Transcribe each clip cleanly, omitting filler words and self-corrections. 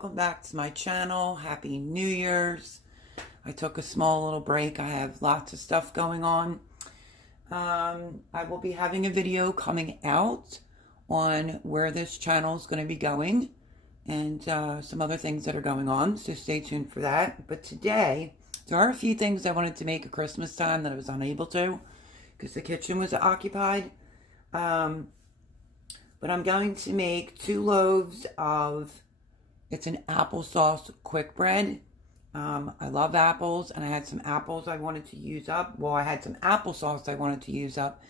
welcome back to my channel. Happy New Year's. I took a small little break. I have lots of stuff going on. I will be having a video coming out on where this channel is going to be going and some other things that are going on, so stay tuned for that. But today there are a few things I wanted to make at Christmas time that I was unable to because the kitchen was occupied. But I'm going to make 2 loaves of, it's an applesauce quick bread. I love apples, and I had some apples I wanted to use up. Well, I had some applesauce I wanted to use up.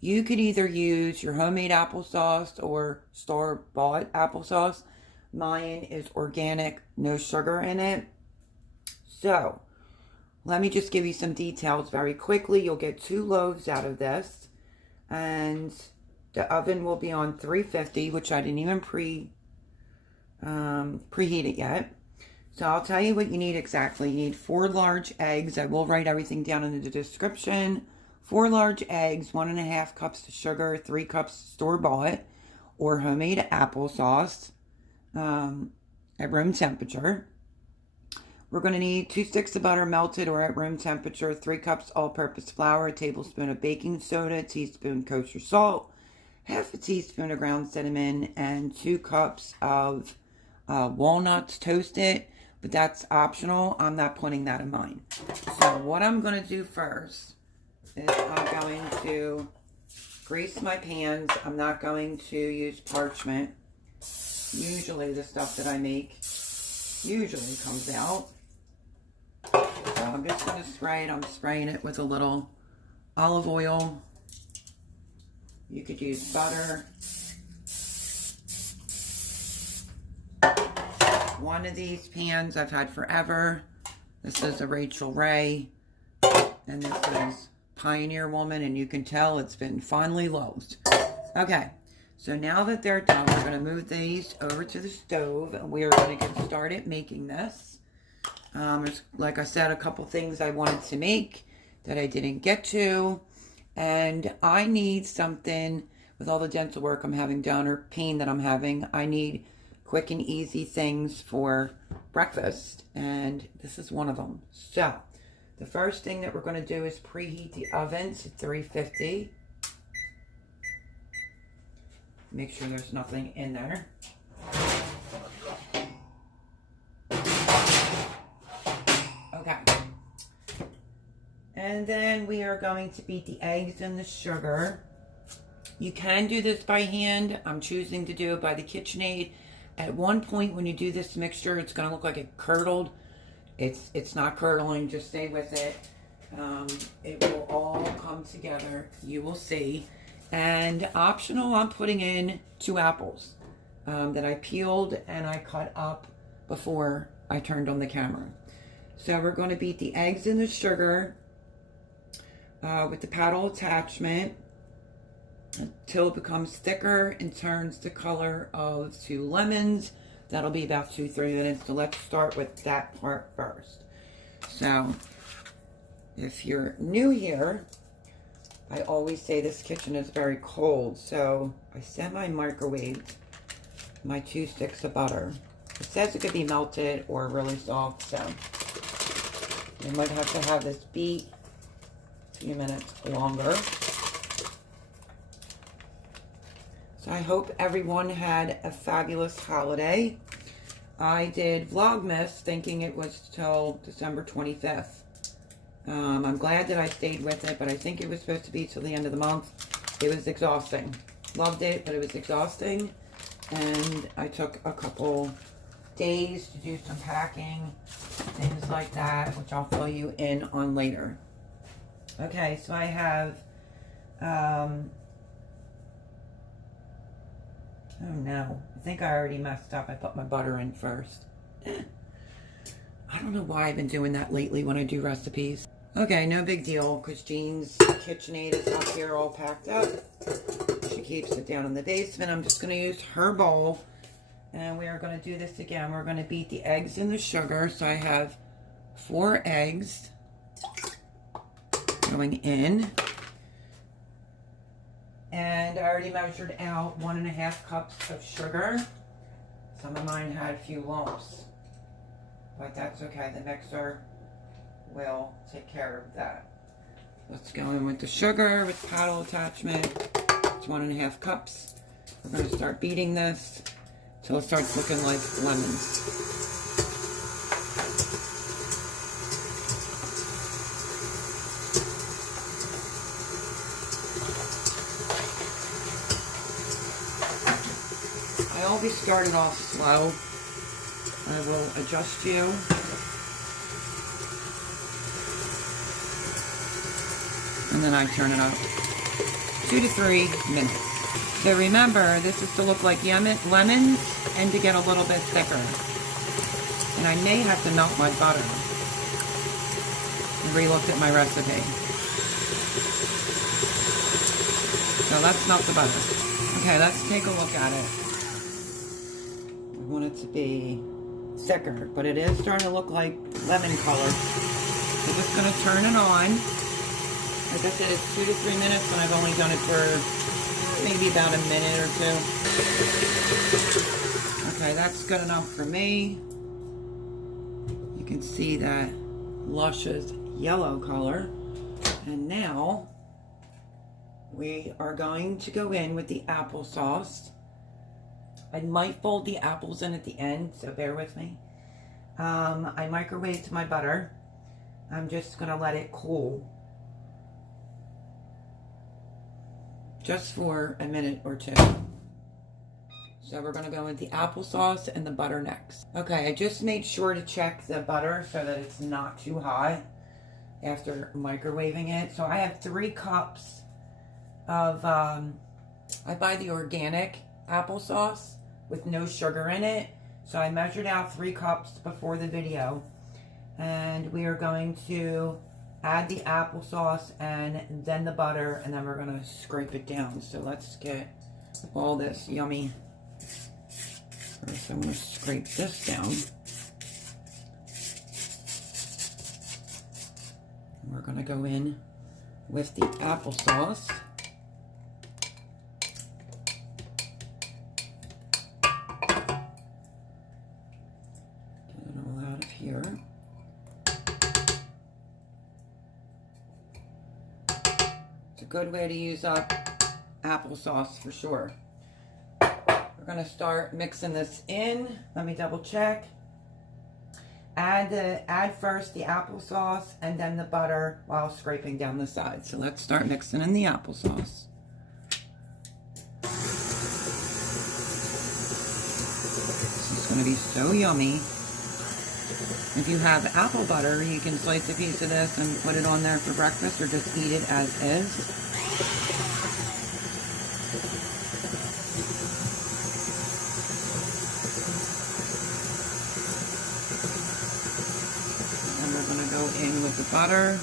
You could either use your homemade applesauce or store-bought applesauce. Mine is organic, no sugar in it. So, let me just give you some details very quickly. You'll get 2 loaves out of this, and the oven will be on 350, which I didn't even preheat it yet. So I'll tell you what you need exactly. You need 4 large eggs. I will write everything down in the description. 4 large eggs, 1.5 cups of sugar, 3 cups store-bought or homemade applesauce at room temperature. We're going to need 2 sticks of butter melted or at room temperature, 3 cups all-purpose flour, a tablespoon of baking soda, a teaspoon kosher salt, half a teaspoon of ground cinnamon, and 2 cups of walnuts toasted, but that's optional. I'm not putting that in mine. So what I'm going to do first is I'm going to grease my pans. I'm not going to use parchment. Usually the stuff that I make usually comes out. So I'm just going to spray it. I'm spraying it with a little olive oil. You could use butter. One of these pans I've had forever. This is a Rachel Ray. And this is Pioneer Woman. And you can tell it's been finely loathed. Okay. So now that they're done, we're going to move these over to the stove. And we are going to get started making this. There's, like I said, a couple things I wanted to make that I didn't get to. And I need something, with all the dental work I'm having done, or pain that I'm having, I need quick and easy things for breakfast. And this is one of them. So, the first thing that we're going to do is preheat the oven to 350. Make sure there's nothing in there. Okay. And then we are going to beat the eggs and the sugar. You can do this by hand. I'm choosing to do it by the KitchenAid. At one point when you do this mixture, it's going to look like it curdled. It's not curdling. Just stay with it. It will all come together. You will see. And optional, I'm putting in 2 apples that I peeled and I cut up before I turned on the camera. So we're going to beat the eggs and the sugar with the paddle attachment until it becomes thicker and turns the color of 2 lemons. That'll be about 2-3 minutes. So let's start with that part first. So if you're new here, I always say this kitchen is very cold, so I semi-microwaved my 2 sticks of butter. It says it could be melted or really soft, so you might have to have this beat a few minutes longer. So I hope everyone had a fabulous holiday. I did Vlogmas thinking it was till December 25th. I'm glad that I stayed with it, but I think it was supposed to be till the end of the month. It was exhausting. Loved it, but it was exhausting. And I took a couple days to do some packing, things like that, which I'll fill you in on later. Okay, so I have, oh no, I think I already messed up. I put my butter in first. I don't know why I've been doing that lately when I do recipes. Okay, no big deal, because Jean's KitchenAid is up here all packed up. She keeps it down in the basement. I'm just going to use her bowl, and we are going to do this again. We're going to beat the eggs and the sugar. So I have 4 eggs going in. And I already measured out 1.5 cups of sugar. Some of mine had a few lumps, but that's okay. The mixer will take care of that. Let's go in with the sugar with paddle attachment. It's 1.5 cups. We're going to start beating this till it starts looking like lemons. I always start it off slow. I will adjust you. And then I turn it up 2 to 3 minutes. So remember, this is to look like lemons and to get a little bit thicker. And I may have to melt my butter. I re-looked at my recipe. So let's melt the butter. Okay, let's take a look at it. We want it to be thicker, but it is starting to look like lemon color. I'm just going to turn it on. Like I said, it's 2 to 3 minutes, and I've only done it for maybe about a minute or 2. Okay, that's good enough for me. You can see that luscious yellow color. And now we are going to go in with the applesauce. I might fold the apples in at the end, so bear with me. I microwaved my butter. I'm just going to let it cool. Just for a minute or 2. So we're going to go with the applesauce and the butter next. Okay, I just made sure to check the butter so that it's not too hot after microwaving it. So I have 3 cups of, I buy the organic applesauce with no sugar in it. So I measured out 3 cups before the video. And we are going to add the applesauce and then the butter, and then we're going to scrape it down. So let's get all this yummy. First, I'm going to scrape this down. And we're going to go in with the applesauce. Get it all out of here. Good way to use up applesauce for sure. We're going to start mixing this in. Let me double check. Add first the applesauce and then the butter while scraping down the sides. So let's start mixing in the applesauce. This is going to be so yummy. If you have apple butter, you can slice a piece of this and put it on there for breakfast or just eat it as is. And we're going to go in with the butter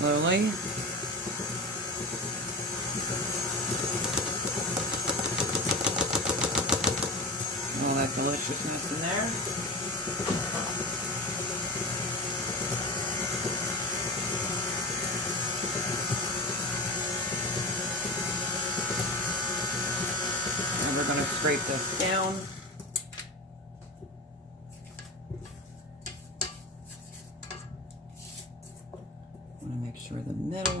slowly. All that deliciousness in there. We're going to scrape this down. I want to make sure the middle.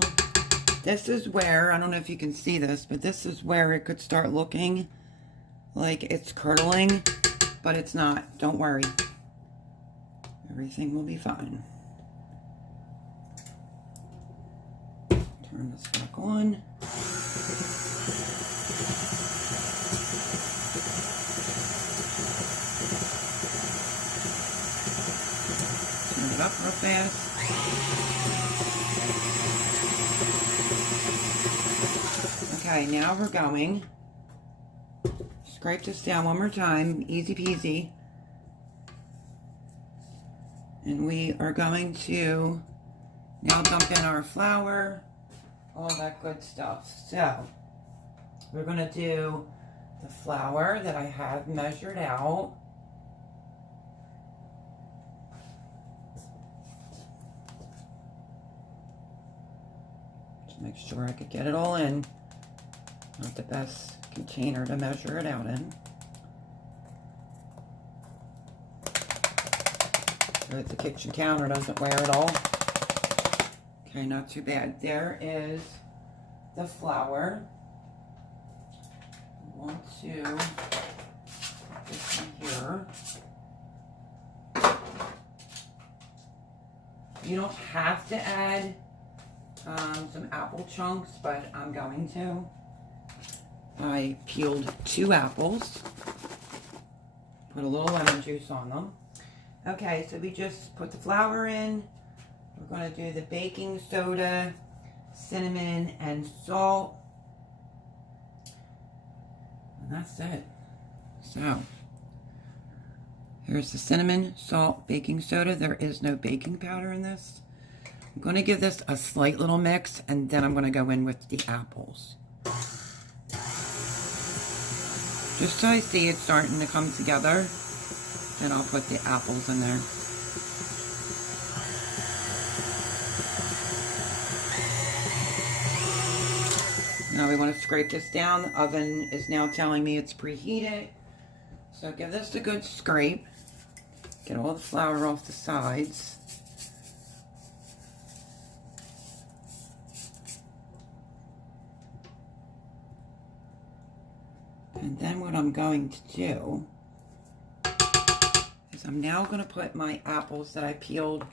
This is where, I don't know if you can see this, but this is where it could start looking like it's curdling, but it's not. Don't worry. Everything will be fine. Turn this back on. It up real fast. Okay, now we're going. Scrape this down one more time, easy peasy. And we are going to now dump in our flour, all that good stuff. So, we're going to do the flour that I have measured out. Make sure I could get it all in. Not the best container to measure it out in. so that the kitchen counter doesn't wear it all. Okay, not too bad. There is the flour. I want to put this in here. You don't have to add some apple chunks, but I'm going to. I peeled 2 apples, put a little lemon juice on them. Okay, so we just put the flour in. We're going to do the baking soda, cinnamon, and salt. And that's it. So, here's the cinnamon, salt, baking soda. There is no baking powder in this. I'm going to give this a slight little mix, and then I'm going to go in with the apples. Just so I see it starting to come together, then I'll put the apples in there. Now we want to scrape this down. The oven is now telling me it's preheated. So give this a good scrape. Get all the flour off the sides. And then what I'm going to do is I'm now going to put my apples that I peeled,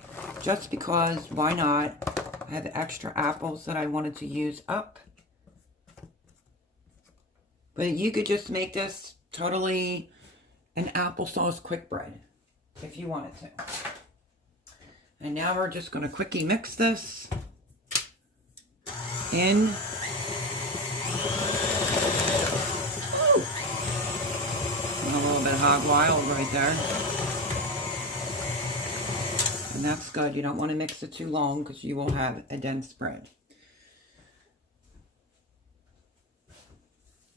just because, why not? I have extra apples that I wanted to use up. But you could just make this totally an applesauce quick bread if you wanted to. And now we're just going to quickly mix this in. A little bit hog wild right there. And that's good. You don't want to mix it too long because you will have a dense bread.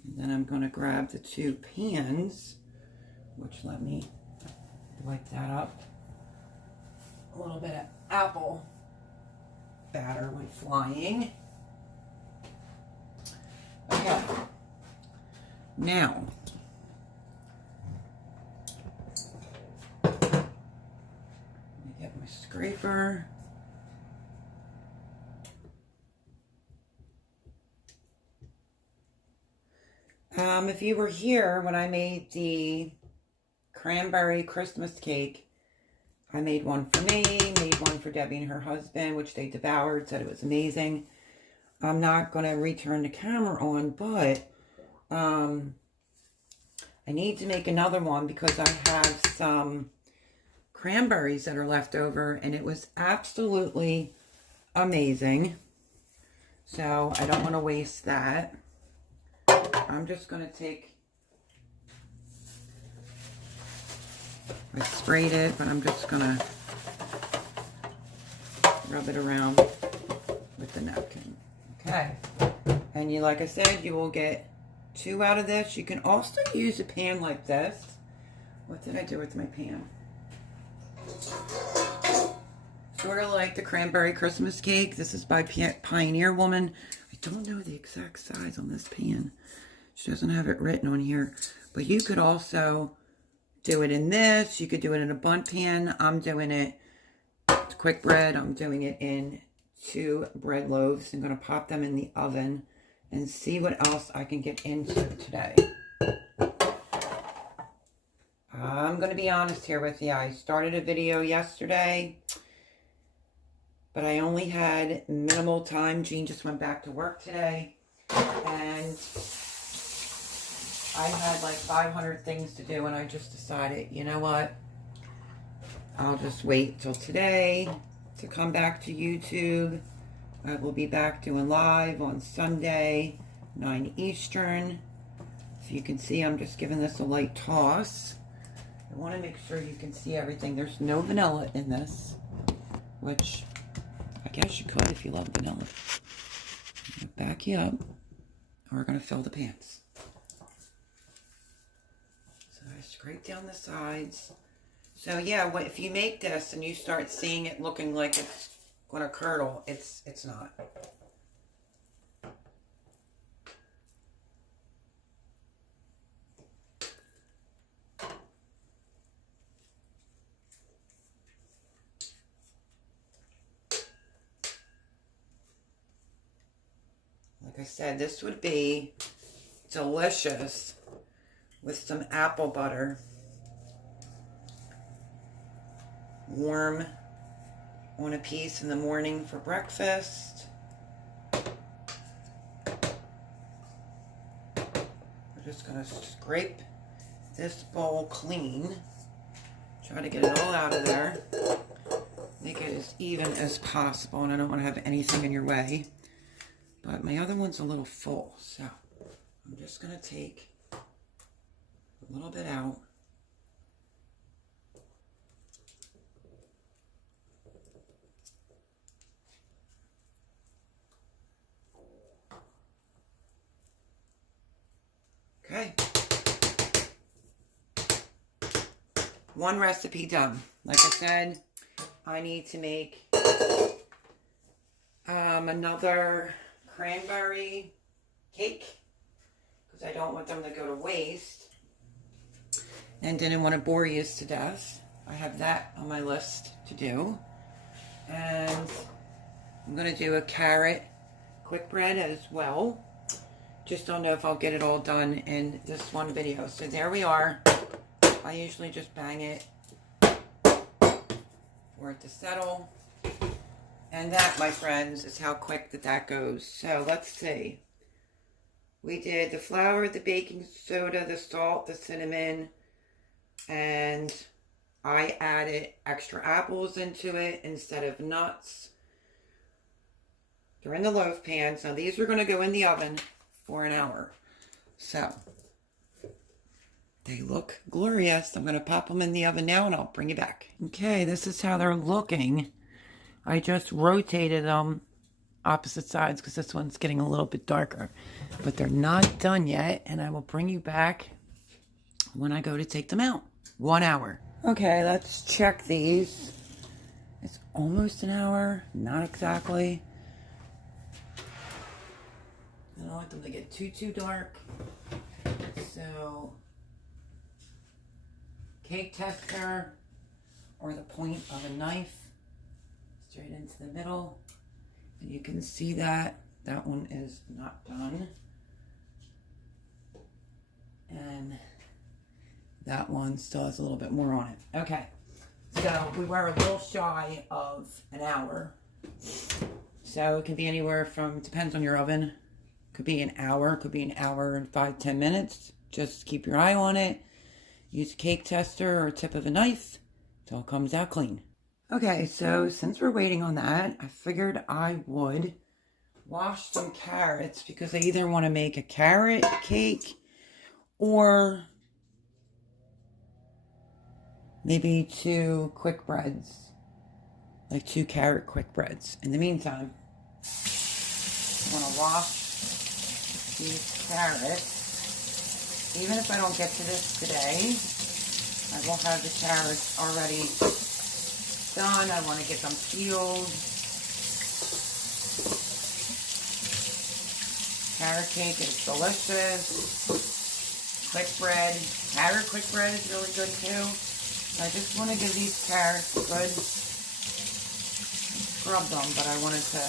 And then I'm going to grab the 2 pans, which let me wipe that up. A little bit of apple batter went flying. Okay. Now, get my scraper. If you were here when I made the cranberry Christmas cake, I made one for me, made one for Debbie and her husband, which they devoured, said it was amazing. I'm not going to return the camera on, but I need to make another one because I have some cranberries that are left over, and it was absolutely amazing. So I don't want to waste that. I'm just going to take, I sprayed it, but I'm just going to rub it around with the napkin. Okay. And you, like I said, you will get 2 out of this. You can also use a pan like this. What did I do with my pan? Sort of like the cranberry Christmas cake. This is by Pioneer Woman. I don't know the exact size on this pan. She doesn't have it written on here. But you could also do it in this. You could do it in a bundt pan. I'm doing it, it's quick bread. I'm doing it in 2 bread loaves. I'm going to pop them in the oven and see what else I can get into today. I'm going to be honest here with you. I started a video yesterday, but I only had minimal time. Jean just went back to work today, and I had like 500 things to do, and I just decided, you know what? I'll just wait till today to come back to YouTube. I will be back doing live on Sunday, 9 Eastern. So you can see I'm just giving this a light toss. I want to make sure you can see everything. There's no vanilla in this, which I guess you could if you love vanilla. I'm going to back you up, and we're going to fill the pans. So I scrape down the sides. So yeah, if you make this and you start seeing it looking like it's going to curdle, it's not. Like I said, this would be delicious with some apple butter. Warm on a piece in the morning for breakfast. We're just going to scrape this bowl clean. Try to get it all out of there. Make it as even as possible, and I don't want to have anything in your way. But my other one's a little full, so I'm just going to take a little bit out. Okay. One recipe done. Like I said, I need to make another cranberry cake because I don't want them to go to waste and didn't want to bore you to death. I have that on my list to do. And I'm going to do a carrot quick bread as well. Just don't know if I'll get it all done in this one video. So there we are. I usually just bang it for it to settle. And that, my friends, is how quick that goes. So let's see. We did the flour, the baking soda, the salt, the cinnamon, and I added extra apples into it instead of nuts. They're in the loaf pans. Now these are going to go in the oven for an hour. So they look glorious. I'm going to pop them in the oven now and I'll bring you back. Okay, this is how they're looking. I just rotated them opposite sides because this one's getting a little bit darker. But they're not done yet, and I will bring you back when I go to take them out. 1 hour. Okay, let's check these. It's almost an hour. Not exactly. I don't want them to get too dark. So, cake tester or the point of a knife straight into the middle. And you can see that that one is not done. And that one still has a little bit more on it. Okay, so we were a little shy of an hour. So it can be anywhere from, depends on your oven. Could be an hour, could be an hour and 5-10 minutes. Just keep your eye on it. Use a cake tester or tip of a knife until it comes out clean. Okay, so since we're waiting on that, I figured I would wash some carrots because I either want to make a carrot cake or maybe 2 quick breads, like 2 carrot quick breads. In the meantime, I want to wash these carrots. Even if I don't get to this today, I will have the carrots already done. I want to get them peeled. Carrot cake is delicious. Quick bread. Carrot quick bread is really good too. I just want to give these carrots a good scrub them, but I wanted to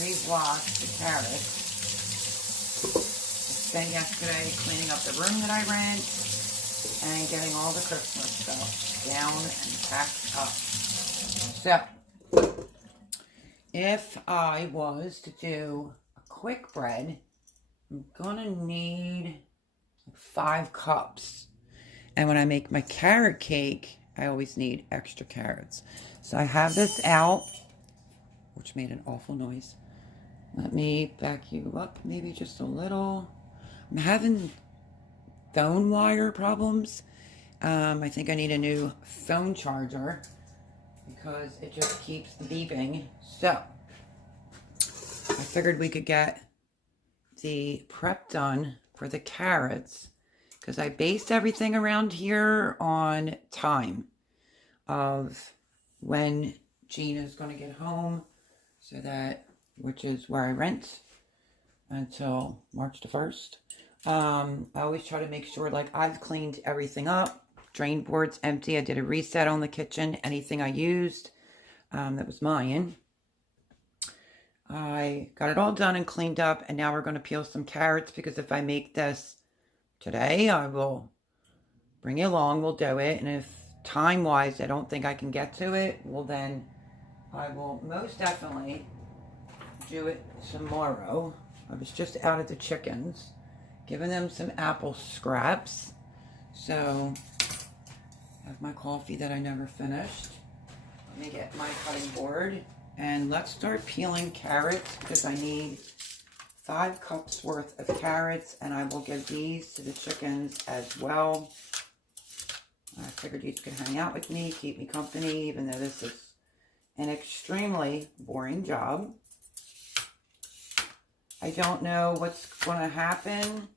re-wash the carrots. I spent yesterday cleaning up the room that I rent and getting all the Christmas stuff down and packed up. So, if I was to do a quick bread, I'm gonna need 5 cups. And when I make my carrot cake, I always need extra carrots. So I have this out, which made an awful noise. Let me back you up maybe just a little. I'm having phone wire problems. I think I need a new phone charger because it just keeps beeping. So, I figured we could get the prep done for the carrots because I based everything around here on time of when Gina's going to get home, so that, which is where I rent until March the 1st. I always try to make sure, like, I've cleaned everything up. Drain board's empty. I did a reset on the kitchen. Anything I used that was mine. I got it all done and cleaned up, and now we're going to peel some carrots, because if I make this today, I will bring you along, we'll do it, and if time-wise I don't think I can get to it, well then I will most definitely do it tomorrow. I was just out of the chickens, giving them some apple scraps. So, I have my coffee that I never finished. Let me get my cutting board, and let's start peeling carrots, because I need 5 cups worth of carrots, and I will give these to the chickens as well. I figured these could hang out with me, keep me company, even though this is an extremely boring job. I don't know what's going to happen,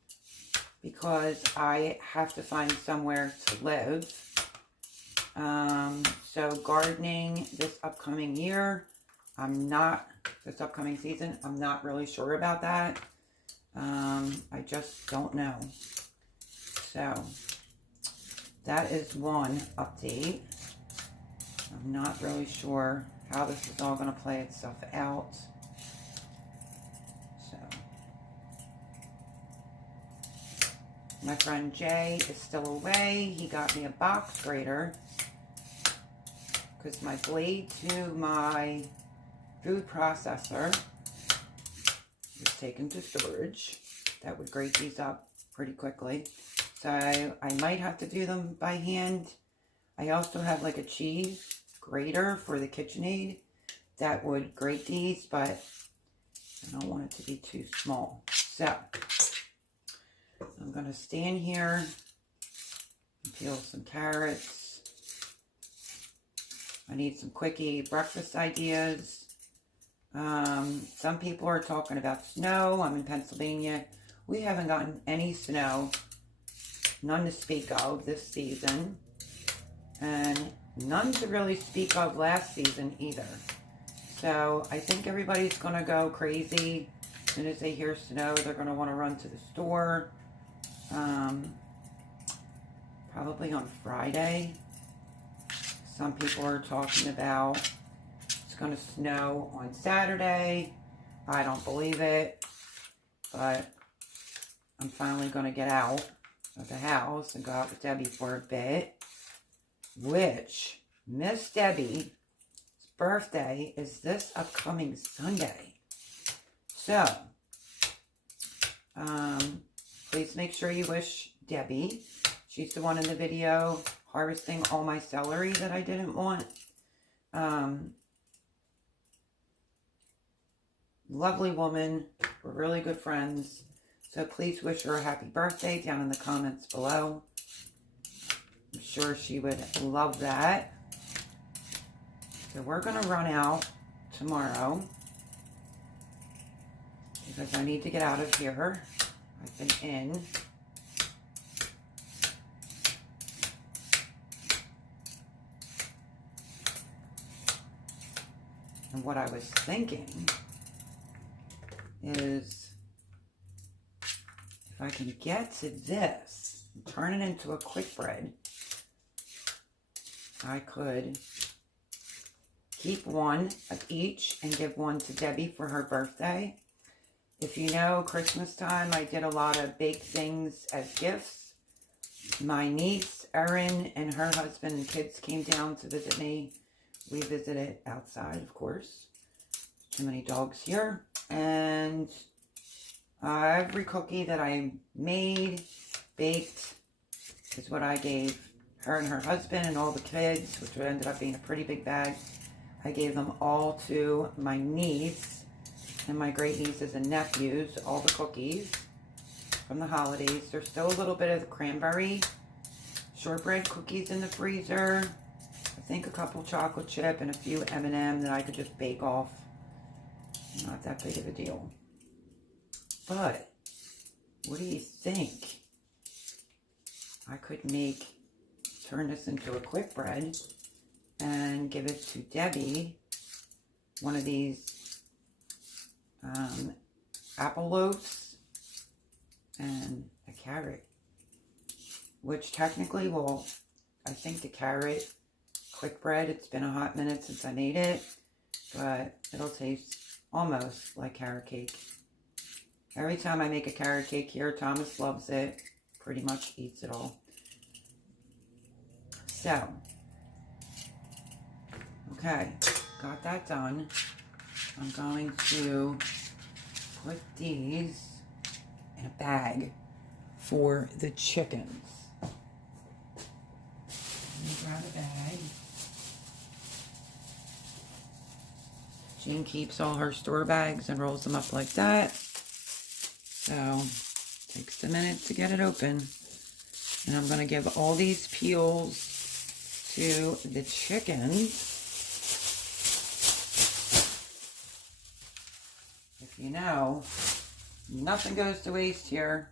because I have to find somewhere to live. So gardening this upcoming year, this upcoming season, I'm not really sure about that. I just don't know. So that is one update. I'm not really sure how this is all going to play itself out. So my friend Jay is still away. He got me a box grater, because my blade to my food processor is taken to storage. That would grate these up pretty quickly. So I might have to do them by hand. I also have like a cheese grater for the KitchenAid that would grate these, but I don't want it to be too small. So I'm going to stand here and peel some carrots. I need some quickie breakfast ideas. Some people are talking about snow. I'm in Pennsylvania. We haven't gotten any snow, none to speak of this season, and none to really speak of last season either. So I think everybody's going to go crazy. As soon as they hear snow, they're going to want to run to the store. Probably on Friday. Some people are talking about it's going to snow on Saturday. I don't believe it, but I'm finally going to get out of the house and go out with Debbie for a bit, which Miss Debbie's birthday is this upcoming Sunday. So, please make sure you wish Debbie. She's the one in the video harvesting all my celery that I didn't want. Lovely woman. We're really good friends. So please wish her a happy birthday down in the comments below. I'm sure she would love that. So we're going to run out tomorrow, because I need to get out of here. I've been in. And what I was thinking is, if I can get to this and turn it into a quick bread, I could keep one of each and give one to Debbie for her birthday. If you know, Christmas time, I did a lot of baked things as gifts. My niece, Erin, and her husband and kids came down to visit me. We visited outside, of course. Too many dogs here. And every cookie that I made, baked, is what I gave her and her husband and all the kids, which ended up being a pretty big bag. I gave them all to my niece and my great nieces and nephews, all the cookies from the holidays. There's still a little bit of the cranberry shortbread cookies in the freezer. I think a couple chocolate chip and a few M&M that I could just bake off. Not that big of a deal. But what do you think? I could turn this into a quick bread and give it to Debbie one of these apple loaves and a carrot, which technically will, I think the carrot quick bread, it's been a hot minute since I made it, but it'll taste almost like carrot cake. Every time I make a carrot cake here, Thomas loves it. Pretty much eats it all. So, okay, got that done. I'm going to put these in a bag for the chickens. Let me grab a bag. Jean keeps all her store bags and rolls them up like that. So, takes a minute to get it open. And I'm going to give all these peels to the chickens. If you know, nothing goes to waste here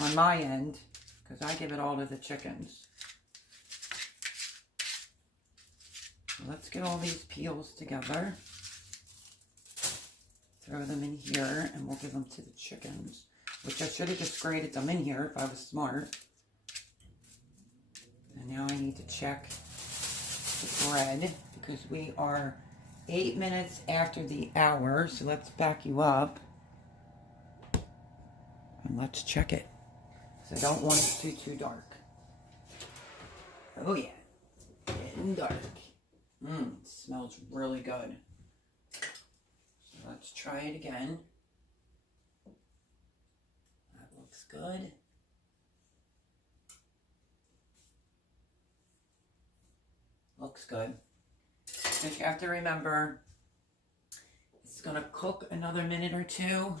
on my end, because I give it all to the chickens. So let's get all these peels together. Throw them in here, and we'll give them to the chickens. Which I should have just grated them in here if I was smart. And now I need to check the bread, because we are 8 minutes after the hour. So let's back you up. And let's check it. Because I don't want it too dark. Oh yeah. Getting dark. It smells really good. So let's try it again. That looks good. Looks good. But you have to remember, it's going to cook another minute or two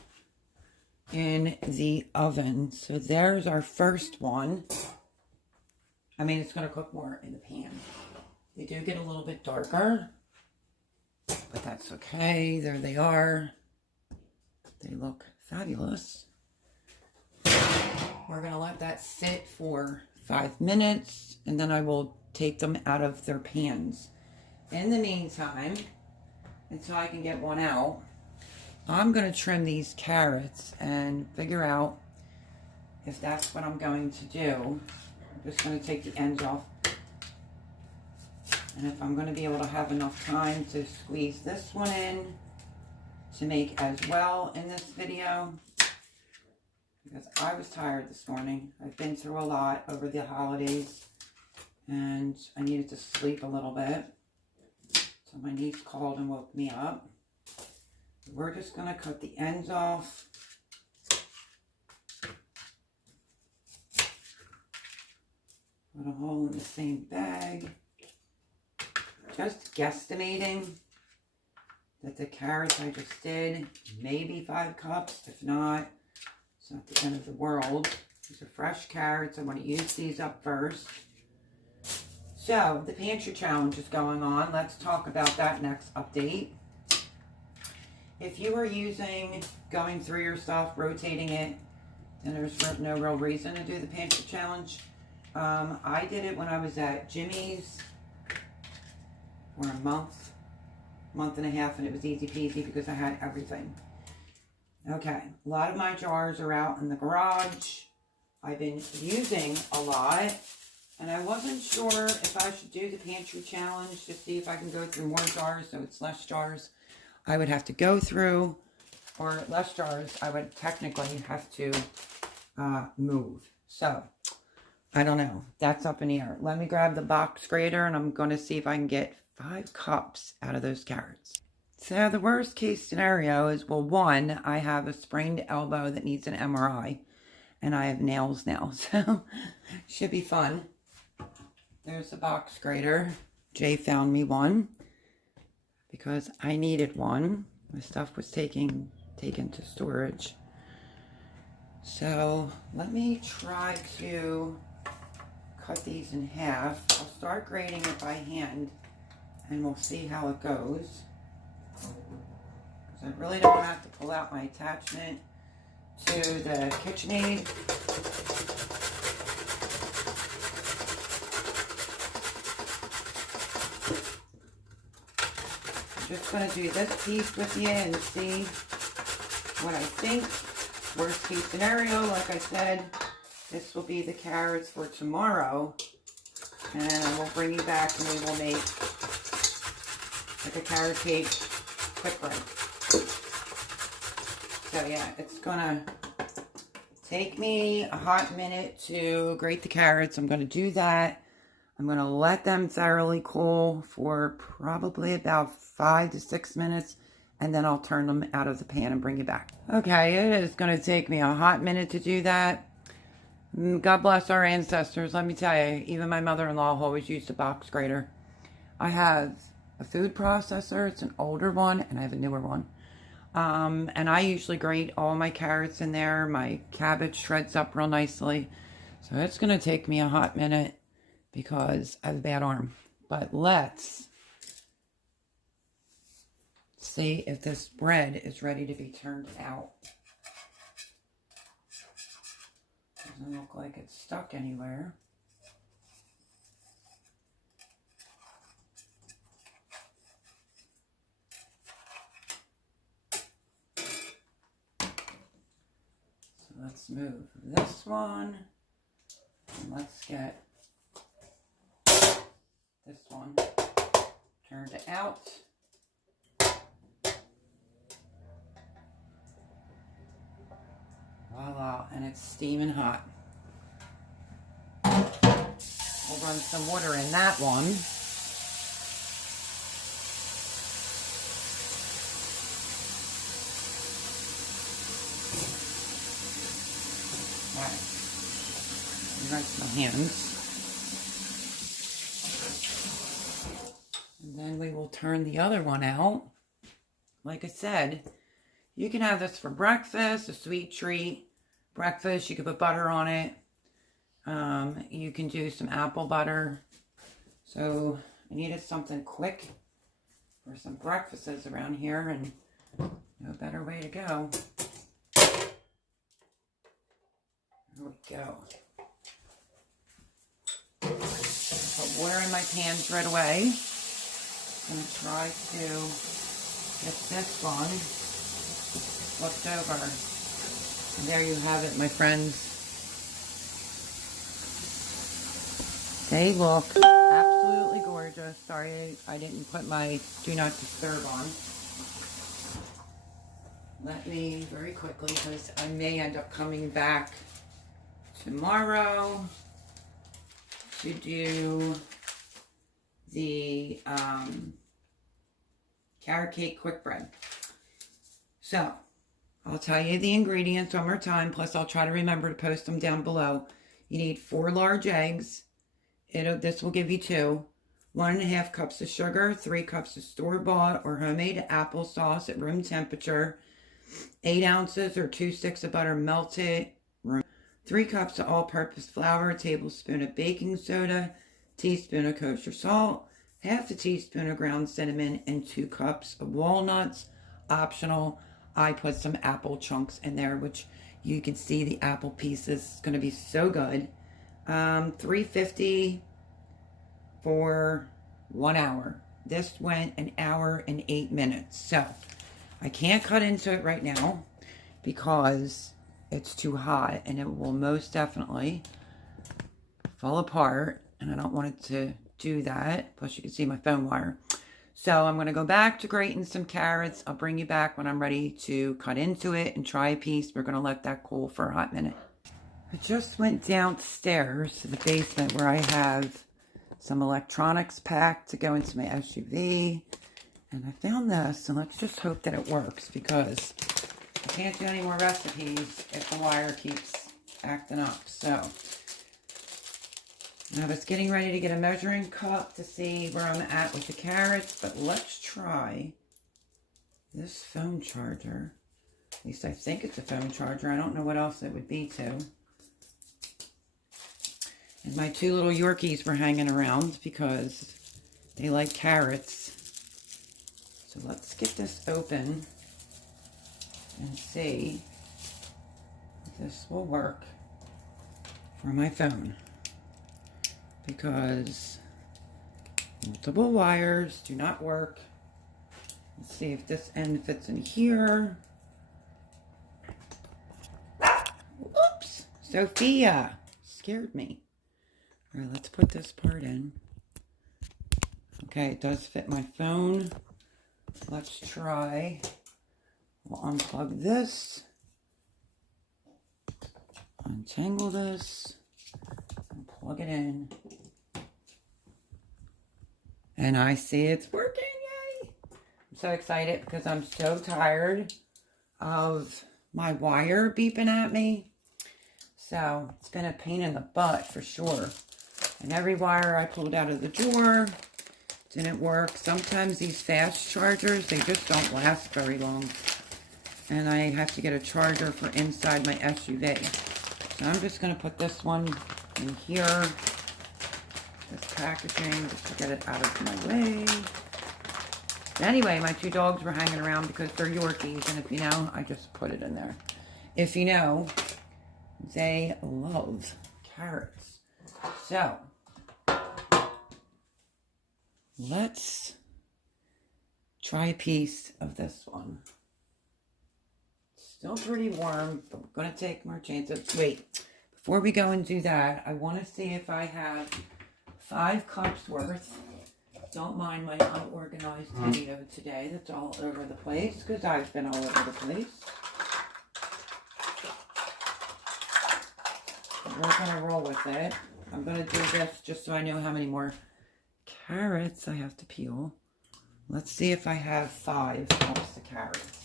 in the oven. So there's our first one. I mean, it's going to cook more in the pan. They do get a little bit darker, but that's okay. There they are. They look fabulous. We're going to let that sit for 5 minutes, and then I will take them out of their pans. In the meantime, until I can get one out, I'm going to trim these carrots and figure out if that's what I'm going to do. I'm just going to take the ends off. And if I'm going to be able to have enough time to squeeze this one in to make as well in this video. Because I was tired this morning. I've been through a lot over the holidays. And I needed to sleep a little bit. So my niece called and woke me up. We're just going to cut the ends off. Put a hole in the same bag. Just guesstimating that the carrots I just did, maybe 5 cups. If not, it's not the end of the world. These are fresh carrots. I want to use these up first. So, the pantry challenge is going on. Let's talk about that next update. If you are going through your stuff, rotating it, then there's no real reason to do the pantry challenge. I did it when I was at Jimmy's for a month and a half, and it was easy peasy because I had everything. Okay, a lot of my jars are out in the garage. I've been using a lot, and I wasn't sure if I should do the pantry challenge to see if I can go through more jars, so it's less jars I would have to go through, or less jars I would technically have to move. So, I don't know. That's up in the air. Let me grab the box grater, and I'm going to see if I can get 5 cups out of those carrots. So the worst case scenario is, well, one, I have a sprained elbow that needs an MRI, and I have nails now, so should be fun. There's the box grater. Jay found me one because I needed one. My stuff was taken to storage. So let me try to cut these in half. I'll start grating it by hand, and we'll see how it goes. Because I really don't want to have to pull out my attachment to the KitchenAid. I'm just going to do this piece with you and see what I think. Worst case scenario, like I said, this will be the carrots for tomorrow. And I will bring you back, and we will make like a carrot cake quick bread. So yeah, it's gonna take me a hot minute to grate the carrots. I'm gonna do that. I'm gonna let them thoroughly cool for probably about 5 to 6 minutes, and then I'll turn them out of the pan and bring it back. Okay, it is gonna take me a hot minute to do that. God bless our ancestors. Let me tell you, even my mother-in-law always used a box grater. I have a food processor. It's an older one, and I have a newer one. And I usually grate all my carrots in there. My cabbage shreds up real nicely. So it's going to take me a hot minute because I have a bad arm. But let's see if this bread is ready to be turned out. Doesn't look like it's stuck anywhere. Let's move this one, and let's get this one turned out. Voila, and it's steaming hot. We'll run some water in that one. Rinse my hands. And then we will turn the other one out. Like I said, you can have this for breakfast, a sweet treat. Breakfast, you can put butter on it. You can do some apple butter. So I needed something quick for some breakfasts around here, and no better way to go. There we go. Put water in my pans right away. I'm going to try to get this one flipped over. And there you have it, my friends. They look absolutely gorgeous. Sorry I didn't put my Do Not Disturb on. Let me very quickly, because I may end up coming back tomorrow to do the carrot cake quick bread. So I'll tell you the ingredients one more time, plus I'll try to remember to post them down below. You need 4 large eggs. This will give you 2. 1.5 cups of sugar, 3 cups of store-bought or homemade applesauce at room temperature, 8 ounces or 2 sticks of butter melted, 3 cups of all-purpose flour, a tablespoon of baking soda, teaspoon of kosher salt, half a teaspoon of ground cinnamon, and 2 cups of walnuts. Optional. I put some apple chunks in there, which you can see the apple pieces. It's going to be so good. 350 for 1 hour. This went 1 hour and 8 minutes. So I can't cut into it right now because it's too hot and it will most definitely fall apart, and I don't want it to do that. Plus you can see my phone wire. So I'm going to go back to grating some carrots. I'll bring you back when I'm ready to cut into it and try a piece. We're going to let that cool for a hot minute. I just went downstairs to the basement where I have some electronics packed to go into my SUV. And I found this, and let's just hope that it works, because I can't do any more recipes if the wire keeps acting up. So I was getting ready to get a measuring cup to see where I'm at with the carrots, but let's try this phone charger. At least I think it's a phone charger. I don't know what else it would be to. And my 2 little Yorkies were hanging around because they like carrots. So let's get this open and see if this will work for my phone, because multiple wires do not work. Let's see if this end fits in here. Oops, Sophia scared me. All right, let's put this part in. Okay, it does fit my phone. Let's try We'll unplug this, untangle this, and plug it in. And I see it's working, yay! I'm so excited because I'm so tired of my wire beeping at me. So it's been a pain in the butt for sure. And every wire I pulled out of the drawer didn't work. Sometimes these fast chargers, they just don't last very long. And I have to get a charger for inside my SUV. So I'm just going to put this one in here. This packaging, just to get it out of my way. Anyway, my 2 dogs were hanging around because they're Yorkies. And if you know, I just put it in there. If you know, they love carrots. So, let's try a piece of this one. Still pretty warm, but we're going to take more chances. Wait, before we go and do that, I want to see if I have 5 cups worth. Don't mind my unorganized video today. That's all over the place, because I've been all over the place. We're going to roll with it. I'm going to do this just so I know how many more carrots I have to peel. Let's see if I have 5 cups of carrots.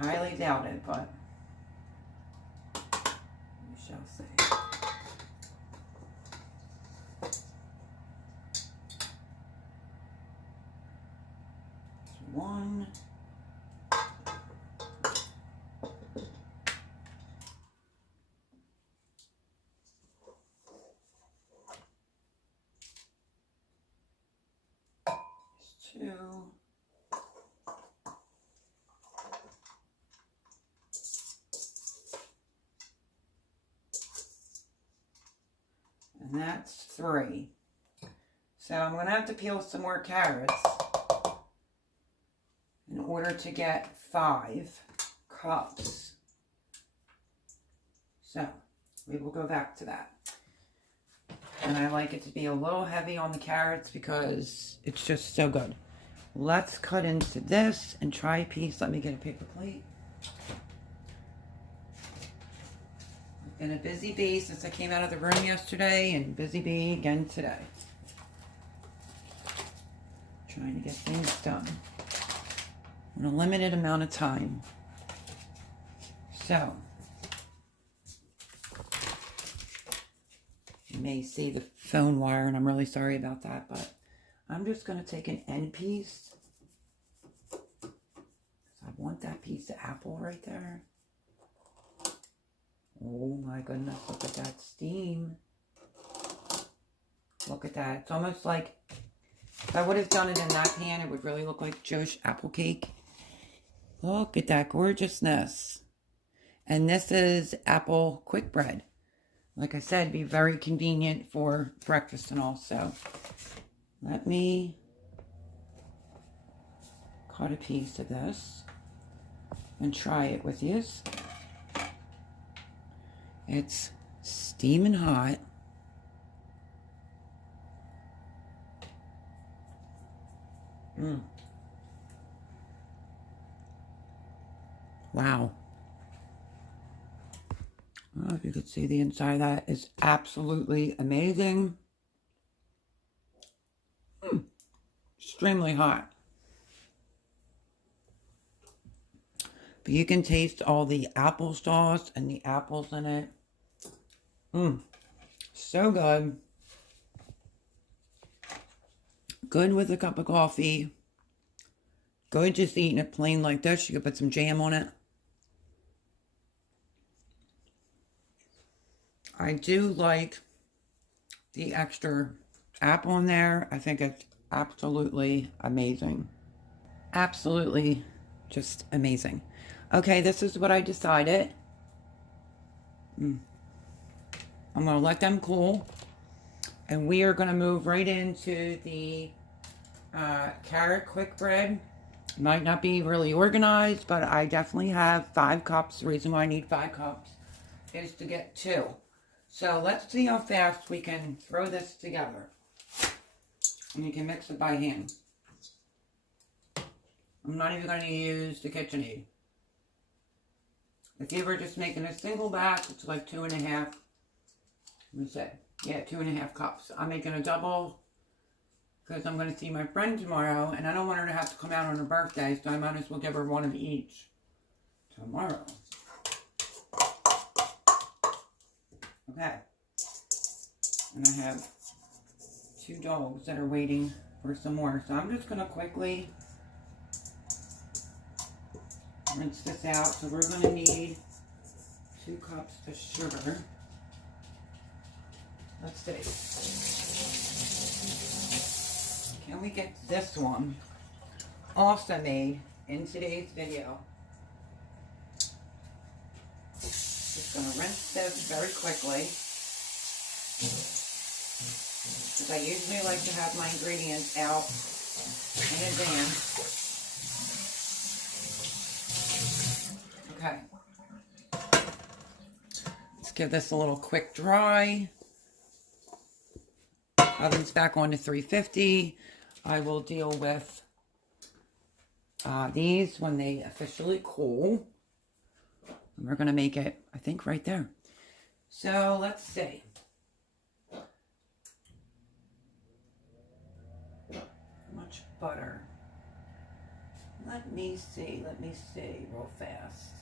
I highly doubt it, but we shall see. One. 2. And that's 3. So I'm going to have to peel some more carrots in order to get 5 cups. So we will go back to that. And I like it to be a little heavy on the carrots because it's just so good. Let's cut into this and try a piece. Let me get a paper plate. I've been a busy bee since I came out of the room yesterday, and busy bee again today. Trying to get things done in a limited amount of time. So, you may see the phone wire, and I'm really sorry about that, but I'm just going to take an end piece. I want that piece of apple right there. Oh my goodness, look at that steam. Look at that. It's almost like, if I would have done it in that pan, it would really look like Joe's apple cake. Look at that gorgeousness. And this is apple quick bread. Like I said, be very convenient for breakfast and all. So let me cut a piece of this and try it with you. It's steaming hot. Wow. I don't know if you could see the inside of that. It's absolutely amazing. Extremely hot. But you can taste all the applesauce and the apples in it. So good. Good with a cup of coffee. Good just eating it plain like this. You could put some jam on it. I do like the extra apple in there. I think it's absolutely amazing. Absolutely just amazing. Okay, this is what I decided. I'm going to let them cool. And we are going to move right into the carrot quick bread. Might not be really organized, but I definitely have 5 cups. The reason why I need 5 cups is to get 2. So let's see how fast we can throw this together. And you can mix it by hand. I'm not even going to use the KitchenAid. If you were just making a single batch, it's like 2.5. Let me say, yeah, 2.5 cups. I'm making a double because I'm going to see my friend tomorrow, and I don't want her to have to come out on her birthday, so I might as well give her one of each tomorrow. Okay. And I have 2 dogs that are waiting for some more, so I'm just going to quickly rinse this out. So we're going to need 2 cups of sugar. Let's see. Can we get this one also made in today's video? Just going to rinse this very quickly, because I usually like to have my ingredients out in advance. Okay. Let's give this a little quick dry. Oven's back on to 350. I will deal with these when they officially cool. And we're going to make it, I think, right there. So let's see. How much butter? Let me see real fast.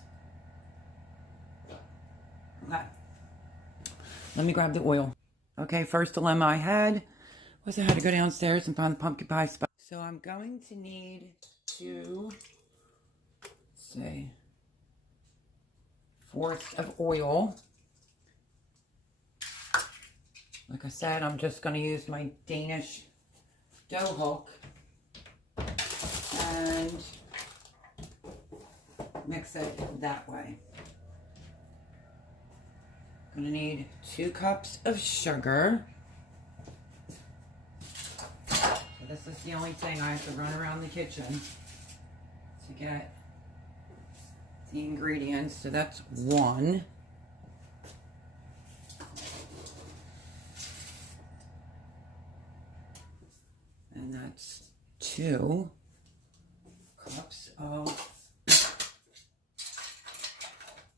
Okay. Let me grab the oil. Okay, first dilemma I had was I had to go downstairs and find the pumpkin pie spot. So I'm going to need to, say, 1/4 of oil. Like I said, I'm just going to use my Danish dough hook and mix it that way. I'm going to need 2 cups of sugar. So this is the only thing I have to run around the kitchen to get the ingredients. So that's 1. And that's 2 cups of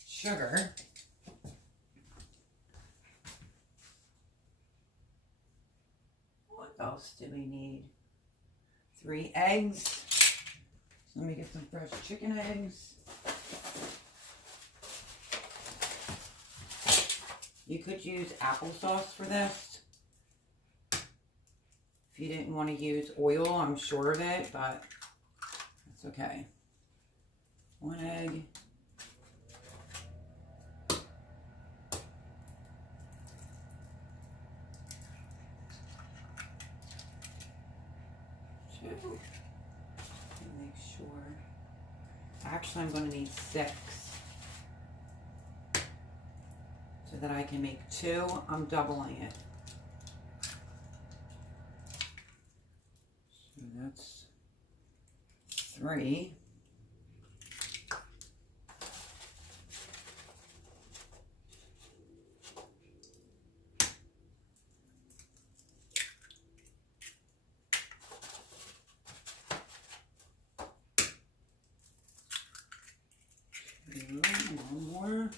sugar. What else do we need? 3 eggs. So let me get some fresh chicken eggs. You could use applesauce for this. If you didn't want to use oil, I'm sure of it, but that's okay. 1 egg. 2. Make sure. Actually, I'm going to need 6. So that I can make 2, I'm doubling it. So that's 3. One more.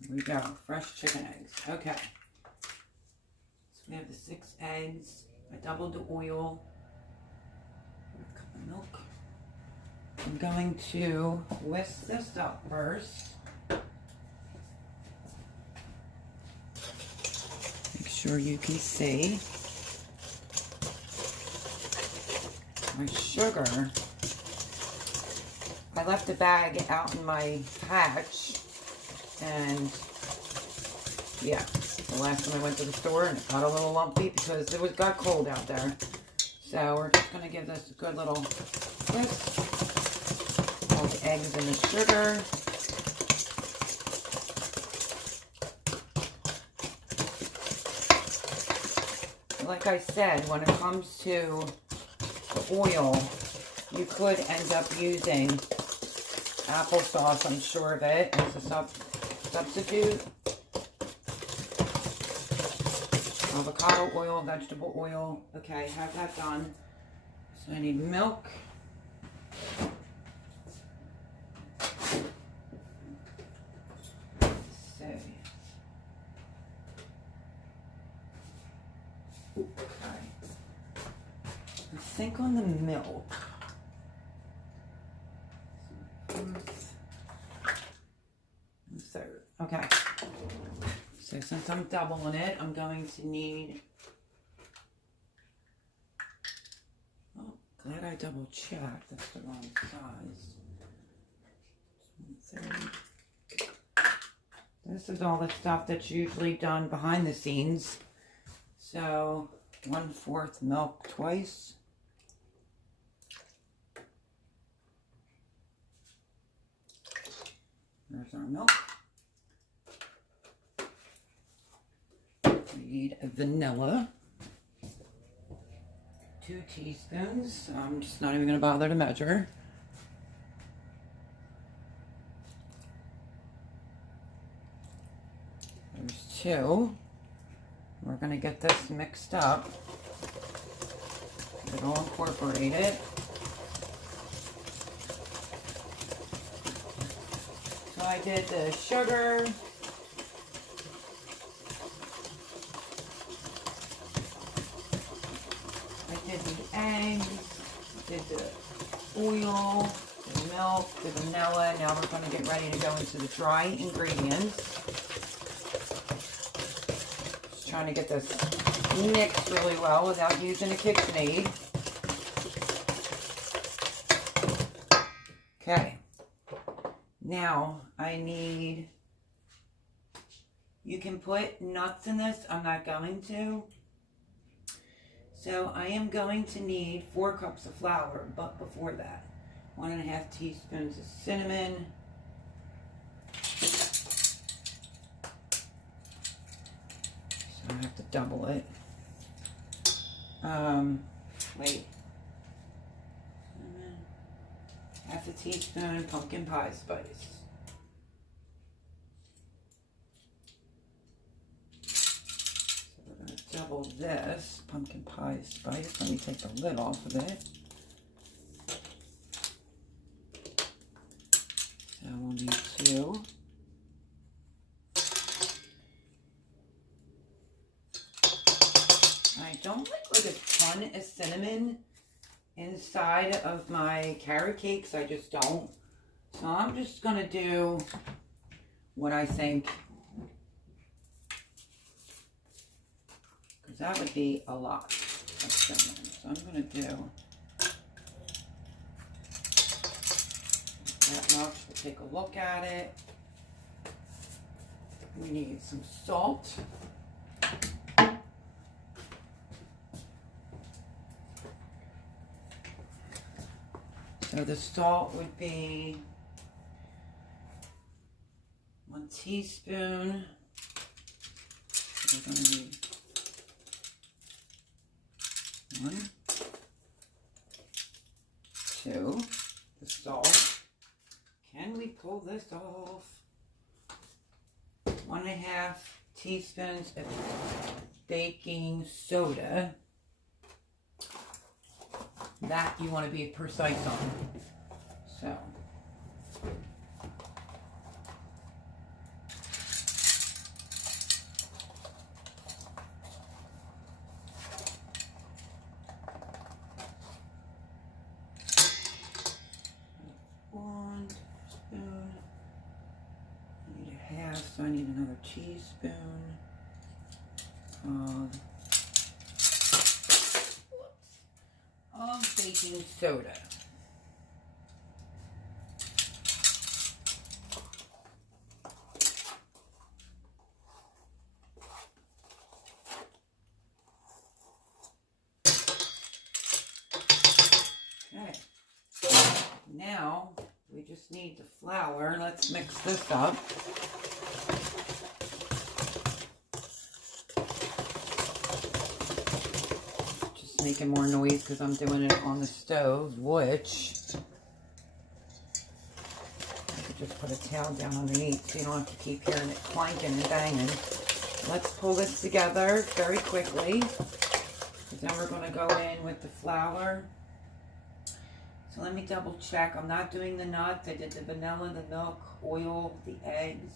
There we go, fresh chicken eggs. Okay. So we have the 6 eggs. I doubled the oil. A cup of milk. I'm going to whisk this up first. Make sure you can see. My sugar. I left the bag out in my hatch. And yeah, the last time I went to the store and it got a little lumpy because it got cold out there. So we're just going to give this a good little whisk. All the eggs and the sugar. Like I said, when it comes to the oil, you could end up using applesauce, I'm sure of it, as a substitute. avocado oil, vegetable oil. Okay, have that done. So I need milk. So, okay. I think on the milk. Third. Okay. So since I'm doubling it, I'm going to need. Oh, glad I double checked. That's the wrong size. 1/3. This is all the stuff that's usually done behind the scenes. So 1/4 milk twice. There's our milk. We need vanilla. 2 teaspoons. I'm just not even going to bother to measure. There's 2. We're going to get this mixed up. It'll incorporate it. So I did the sugar. I did the eggs. Did the oil, the milk, the vanilla. Now we're going to get ready to go into the dry ingredients. Just trying to get this mixed really well without using a KitchenAid. Okay. Now, I need, you can put nuts in this. I'm not going to. So, I am going to need 4 cups of flour, but before that, 1.5 teaspoons of cinnamon. So, I have to double it. Wait. 1/2 teaspoon pumpkin pie spice. So we're going to double this pumpkin pie spice. Let me take the lid off of it. So we'll need 2. I don't like a ton of cinnamon inside of my carrot cakes. I just don't. So I'm just going to do what I think, because that would be a lot of cinnamon. So I'm going to do that much. We'll take a look at it. We need some salt. So the salt would be 1 teaspoon. We're going to need 1, 2, the salt. Can we pull this off? 1.5 teaspoons of baking soda. That you want to be precise on. So. One spoon. I need 1/2, so I need another teaspoon of baking soda. Okay. Now we just need the flour. Let's mix this up. Making more noise because I'm doing it on the stove, which I could just put a towel down underneath so you don't have to keep hearing it clanking and banging. let's pull this together very quickly. Then we're going to go in with the flour. So let me double check. I'm not doing the nuts. I did the vanilla, the milk, oil, the eggs.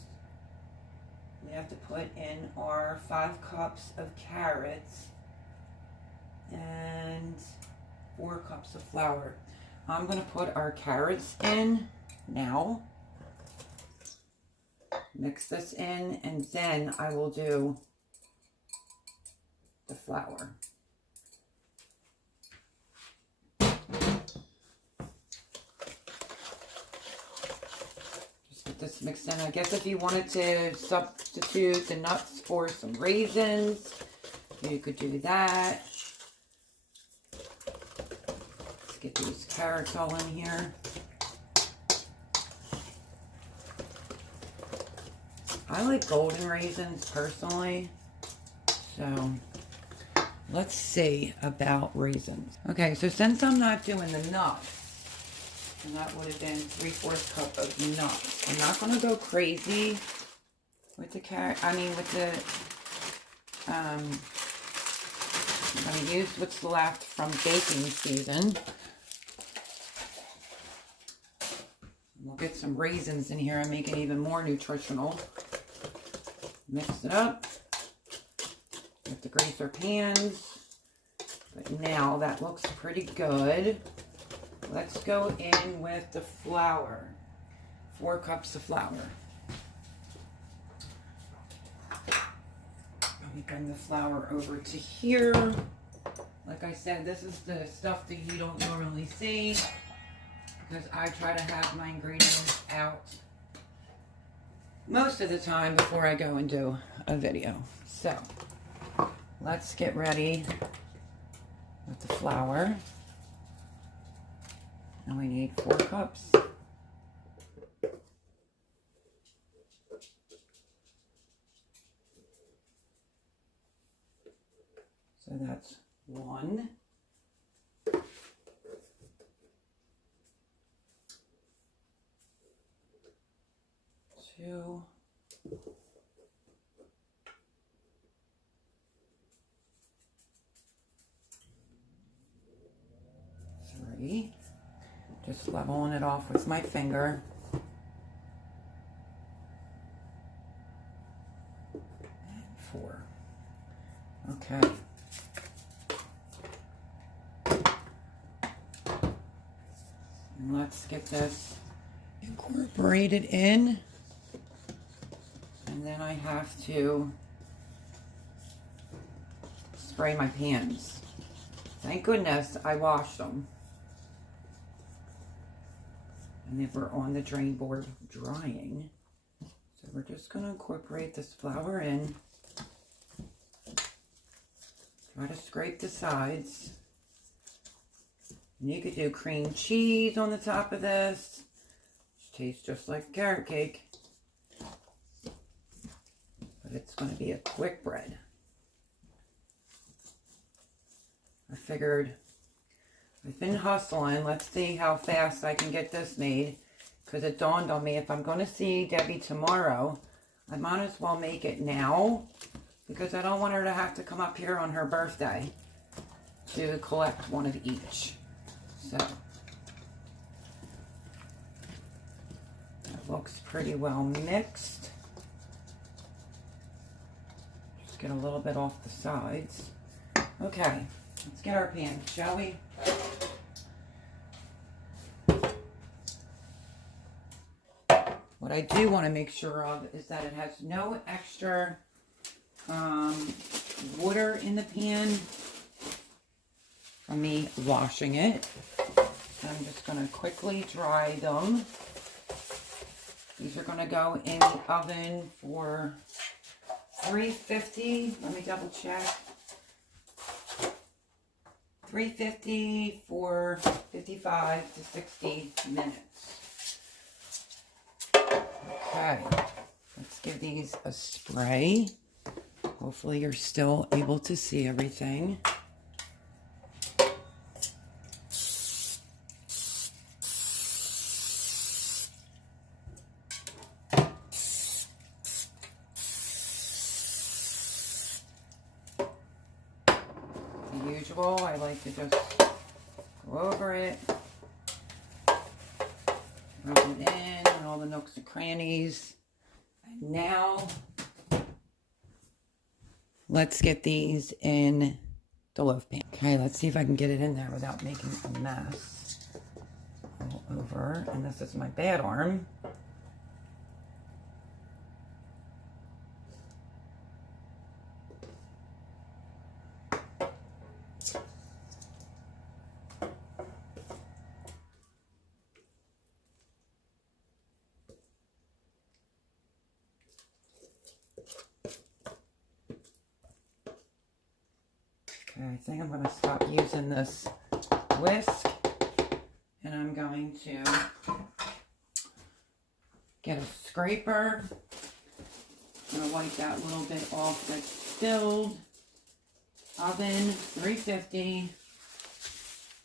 We have to put in our 5 cups of carrots and 4 cups of flour. I'm going to put our carrots in now. Mix this in, and then I will do the flour. Just get this mixed in. I guess if you wanted to substitute the nuts for some raisins, you could do that. Let's get these carrots all in here. I like golden raisins personally, so let's see about raisins. Okay, so since I'm not doing the nuts, and that would have been 3/4 cup of nuts, I'm not going to go crazy with the I'm going to use what's left from baking season. We'll get some raisins in here and make it even more nutritional. Mix it up. We have to grease our pans. But now that looks pretty good. Let's go in with the flour. 4 cups of flour. Let me bring the flour over to here. Like I said, this is the stuff that you don't normally see, because I try to have my ingredients out most of the time before I go and do a video. So let's get ready with the flour. And we need 4 cups. So that's 1. 2. 3. Just leveling it off with my finger. And 4. Okay. And let's get this incorporated in. And then I have to spray my pans. Thank goodness I washed them. And they were on the drain board drying. So we're just going to incorporate this flour in. Try to scrape the sides. And you could do cream cheese on the top of this. It tastes just like carrot cake. But it's going to be a quick bread. I figured I've been hustling. Let's see how fast I can get this made. Because it dawned on me, if I'm going to see Debbie tomorrow, I might as well make it now. Because I don't want her to have to come up here on her birthday to collect one of each. So, that looks pretty well mixed. Just get a little bit off the sides. Okay, let's get our pan, shall we? What I do want to make sure of is that it has no extra water in the pan from me washing it. So I'm just going to quickly dry them. These are going to go in the oven for 350. Let me double check. 350 for 55 to 60 minutes. Okay, let's give these a spray. Hopefully you're still able to see everything. usual, I like to just go over it, rub it in all the nooks and crannies. And now, let's get these in the loaf pan. Okay, let's see if I can get it in there without making a mess all over. And this is my bad arm. Okay, I think I'm going to stop using this whisk, and I'm going to get a scraper. I'm going to wipe that little bit off that's spilled. Oven, 350,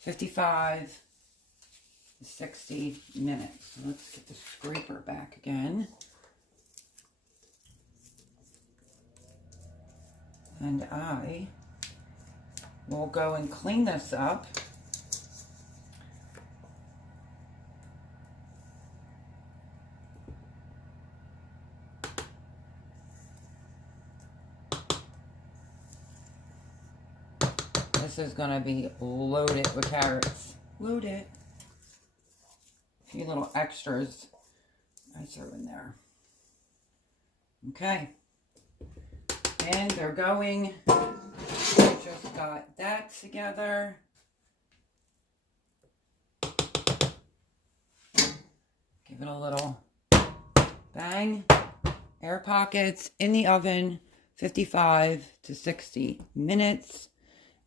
55 to 60 minutes. So let's get the scraper back again. And I will go and clean this up. This is going to be loaded with carrots. Loaded. A few little extras I throw in there. Okay. And they're going. I just got that together. Give it a little bang. Air pockets in the oven, 55 to 60 minutes.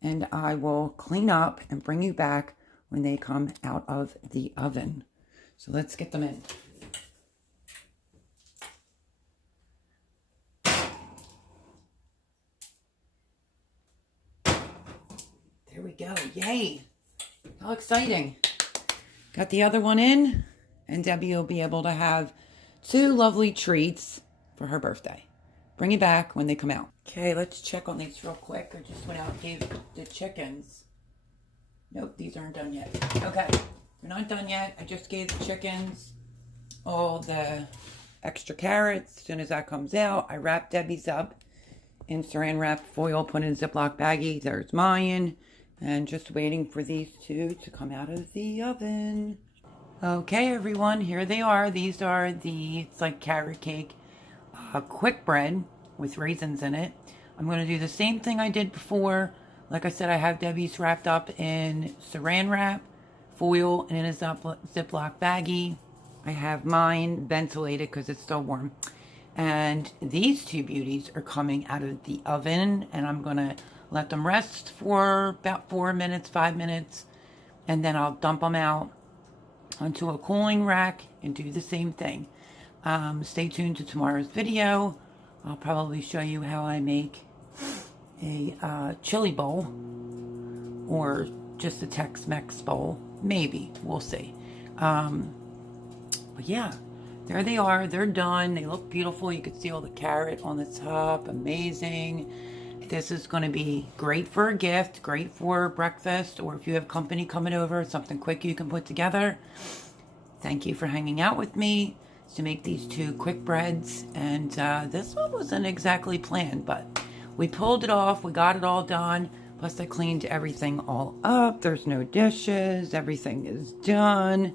And I will clean up and bring you back when they come out of the oven. So let's get them in. There we go. Yay. How exciting. Got the other one in, and Debbie will be able to have 2 lovely treats for her birthday. Bring you back when they come out. Okay, let's check on these real quick. I just went out and gave the chickens. Nope, these aren't done yet. Okay, they're not done yet. I just gave the chickens all the extra carrots. As soon as that comes out, I wrap Debbie's up in saran wrap foil, put in a Ziploc baggie. There's mine. And just waiting for these 2 to come out of the oven. Okay, everyone, here they are. These are it's like carrot cake, quick bread with raisins in it. I'm going to do the same thing I did before. Like I said, I have Debbie's wrapped up in saran wrap, foil, and in a Ziploc baggie. I have mine ventilated because it's still warm. And these 2 beauties are coming out of the oven, and I'm going to let them rest for about 4 minutes, 5 minutes, and then I'll dump them out onto a cooling rack and do the same thing. Stay tuned to tomorrow's video. I'll probably show you how I make a chili bowl or just a Tex-Mex bowl. Maybe. We'll see. But yeah, there they are. They're done. They look beautiful. You can see all the carrot on the top. Amazing. This is going to be great for a gift, great for breakfast, or if you have company coming over, something quick you can put together. Thank you for hanging out with me to make these 2 quick breads. And this one wasn't exactly planned, but we pulled it off. We got it all done. Plus I cleaned everything all up. There's no dishes. Everything is done.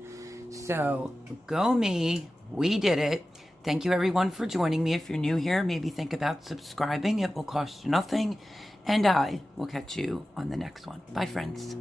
So go me. We did it. Thank you everyone for joining me. If you're new here, maybe think about subscribing. It will cost you nothing. And I will catch you on the next one. Bye, friends.